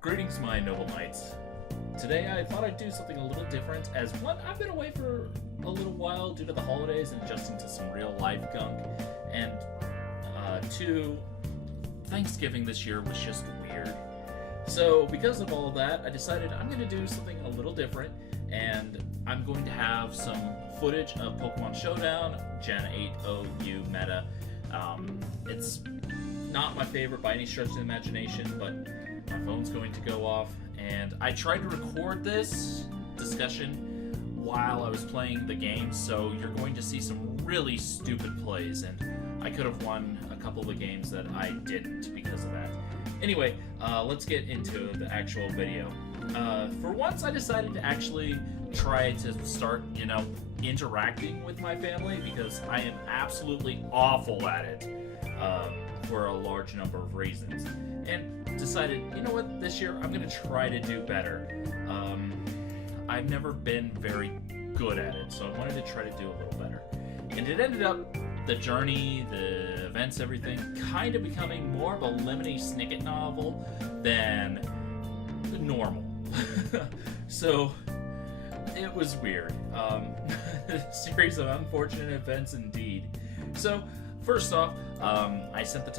Greetings, my noble knights. Today I thought I'd do something a little different, as one, I've been away for a little while due to the holidays and adjusting to some real life gunk, and two, Thanksgiving this year was just weird. So because of all of that, I decided I'm going to do something a little different, and I'm going to have some footage of Pokemon Showdown, Gen 8 OU meta. It's not my favorite by any stretch of the imagination, but my phone's going to go off, and I tried to record this discussion while I was playing the game, so you're going to see some really stupid plays, and I could have won a couple of the games that I didn't because of that. Anyway, let's get into the actual video. For once, I decided to actually try to start, interacting with my family, because I am absolutely awful at it for a large number of reasons. And decided, you know what, this year I'm going to try to do better. I've never been very good at it, so I wanted to try to do a little better. And it ended up, the journey, the events, everything, kind of becoming more of a Lemony Snicket novel than normal. So, it was weird. A series of unfortunate events indeed. So, first off, I sent the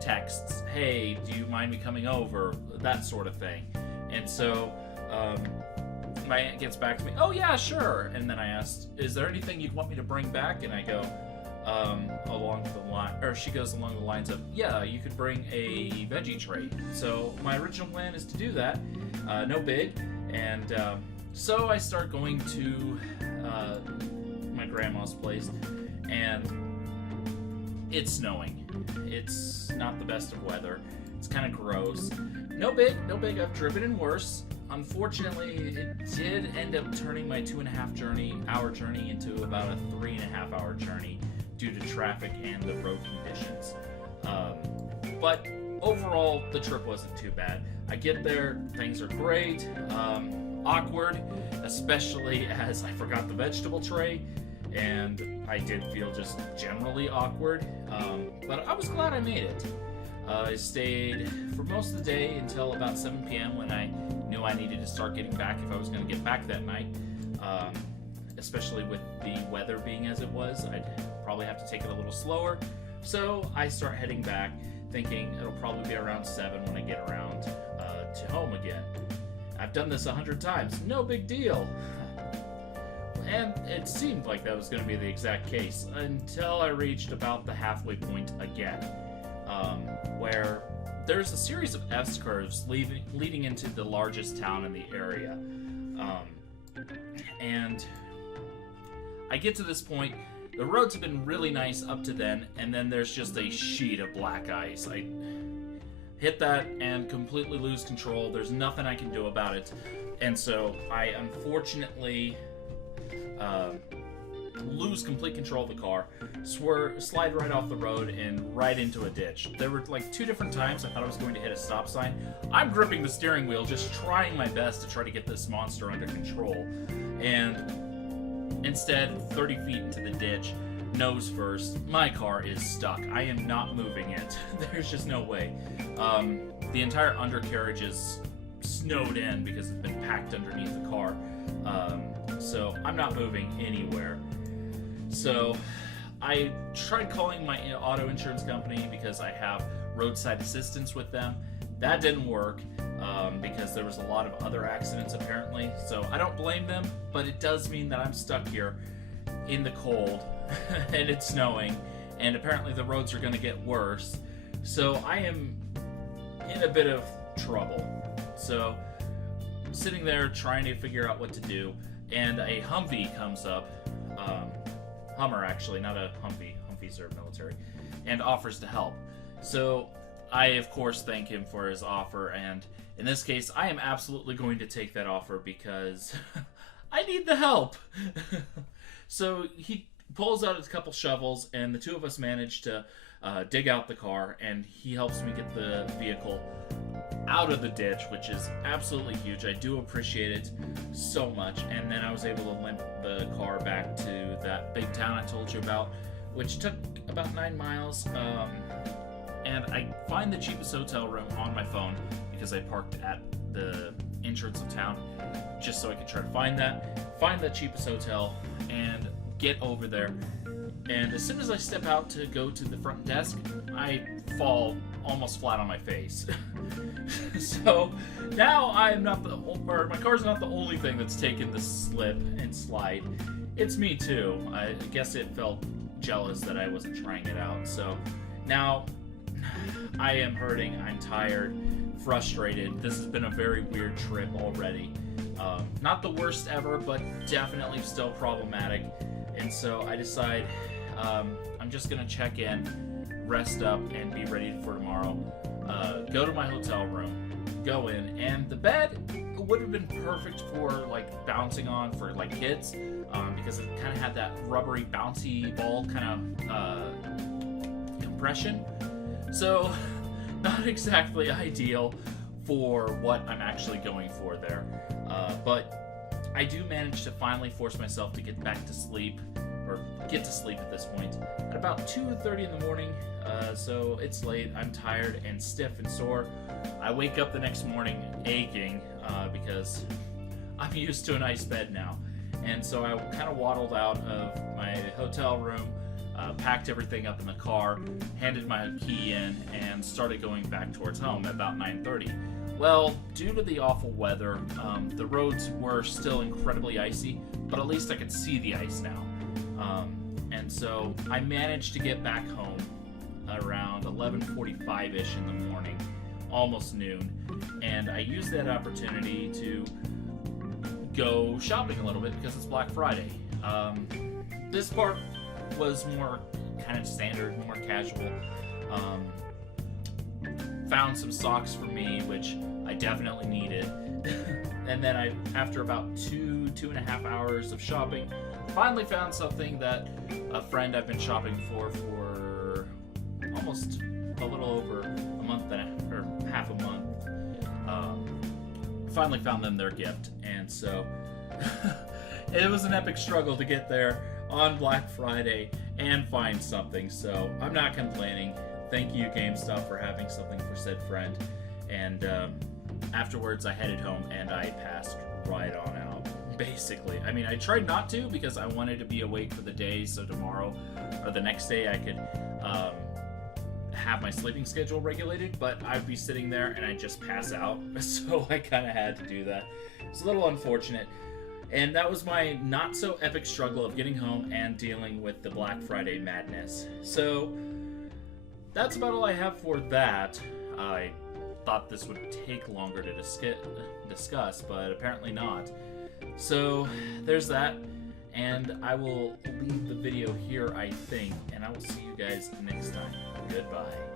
texts, hey, do you mind me coming over? That sort of thing. And so, my aunt gets back to me, oh yeah, sure. And then I asked, is there anything you'd want me to bring back? And I go, along the line, or she goes along the lines of, yeah, you could bring a veggie tray. So my original plan is to do that, no big. And so I start going to my grandma's place, and it's snowing. It's not the best of weather. It's kind of gross. No big. I've driven in worse. Unfortunately, it did end up turning my 2.5-hour journey into about a 3.5-hour journey due to traffic and the road conditions. But overall, the trip wasn't too bad. I get there, things are great. Awkward, especially as I forgot the vegetable tray, and I did feel just generally awkward, but I was glad I made it. I stayed for most of the day until about 7 p.m. when I knew I needed to start getting back if I was going to get back that night, especially with the weather being as it was. I'd probably have to take it a little slower, so I start heading back thinking it'll probably be around 7 when I get around to home again. I've done this 100 times, no big deal. And it seemed like that was going to be the exact case until I reached about the halfway point again, where there's a series of S-curves leading into the largest town in the area. And I get to this point, the roads have been really nice up to then, and then there's just a sheet of black ice. I hit that and completely lose control. There's nothing I can do about it. And so I unfortunately lose complete control of the car, slide right off the road and right into a ditch. There were like 2 different times I thought I was going to hit a stop sign. I'm gripping the steering wheel, just trying my best to try to get this monster under control. And instead, 30 feet into the ditch, nose first, my car is stuck. I am not moving it. There's just no way. The entire undercarriage is snowed in because it's been packed underneath the car. So I'm not moving anywhere. So I tried calling my auto insurance company because I have roadside assistance with them. That didn't work because there was a lot of other accidents apparently. So I don't blame them, but it does mean that I'm stuck here in the cold and it's snowing, and apparently the roads are going to get worse. So I am in a bit of trouble. So sitting there trying to figure out what to do, and a Humvee comes up, Hummer actually, not a Humvee, Humvees are military, and offers to help. So I of course thank him for his offer, and in this case I am absolutely going to take that offer because I need the help. So he pulls out a couple shovels, and the 2 of us manage to dig out the car, and he helps me get the vehicle out of the ditch, which is absolutely huge. I do appreciate it so much. And then I was able to limp the car back to that big town I told you about, which took about 9 miles. And I find the cheapest hotel room on my phone because because I parked at the entrance of town just so I could try to find the cheapest hotel, and get over there. And as soon as I step out to go to the front desk, I fall almost flat on my face. So now my car's not the only thing that's taken the slip and slide. It's me too. I guess it felt jealous that I wasn't trying it out. So now I am hurting, I'm tired, frustrated. This has been a very weird trip already. Not the worst ever, but definitely still problematic. And so I decide I'm just gonna check in, rest up, and be ready for tomorrow. Go to my hotel room, go in, and the bed would have been perfect for like bouncing on for like kids, because it kind of had that rubbery bouncy ball kind of compression. So not exactly ideal for what I'm actually going for there. But I do manage to finally force myself to get back to sleep, or get to sleep at this point, at about 2:30 in the morning. So it's late, I'm tired and stiff and sore. I wake up the next morning aching because I'm used to a nice bed now. And so I kind of waddled out of my hotel room, packed everything up in the car, handed my key in, and started going back towards home at about 9:30. Well, due to the awful weather, the roads were still incredibly icy, but at least I could see the ice now. And so I managed to get back home around 11:45-ish in the morning, almost noon, and I used that opportunity to go shopping a little bit because it's Black Friday. This part was more kind of standard, more casual. Found some socks for me, which I definitely needed. And then after about two and a half hours of shopping, finally found something that a friend I've been shopping for almost a little over a month or half a month. Finally found them their gift, and so it was an epic struggle to get there on Black Friday and find something. So I'm not complaining. Thank you, GameStop, for having something for said friend. And afterwards, I headed home and I passed right on out. Basically, I mean, I tried not to because I wanted to be awake for the day, so tomorrow or the next day I could have my sleeping schedule regulated, but I'd be sitting there and I'd just pass out, so I kind of had to do that. It's a little unfortunate, and that was my not so epic struggle of getting home and dealing with the Black Friday madness. So that's about all I have for that. I thought this would take longer to discuss, but apparently not. So there's that, and I will leave the video here, I think, and I will see you guys next time. Goodbye.